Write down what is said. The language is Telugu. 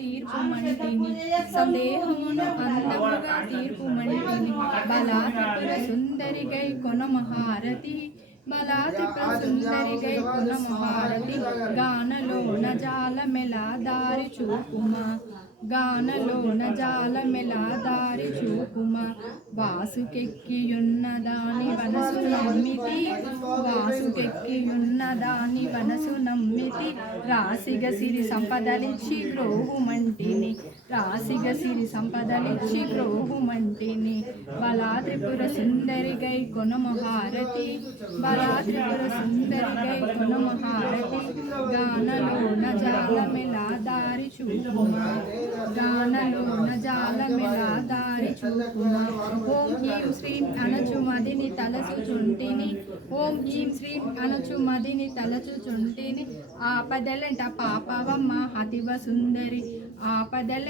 తీర్పుమంటిని సందేహమును అందముగా తీర్పుమంటిని బలా త్రిపుర సుందరి గై కొనమహారతి బలా త్రిపుర సుందరి గై కొనమహారతి గానలోన జాలమెలా దారి చూపుమా గానలోన జాలమెలా దారి చూపుమా వాసుకెక్కియున్నదాని వనసు నమ్మితి వాసుకెక్కియున్నదాని వనసు నమ్మితి రాసిగ సిరి సంపదలిచ్చి గ్రోహుమంటిని రాసిగ సిరి సంపదలిచ్చి గ్రోహుమంటిని బలా త్రిపుర సుందరి గై కొనమహారతి బలా త్రిపుర సుందరి గై కొనమహారతి గానలోన జాలమెలా దారి చూపుమా గానలోన జాలమెలా దారి చూపుమా ఓం హ్రీం శ్రీం అనచు మదిని తలచుచుంటిని ఓం హ్రీం శ్రీం అనచు మదిని తలచుచుంటిని ఆపదలంట పాపవమ్మ హతివ సుందరి ఆపదల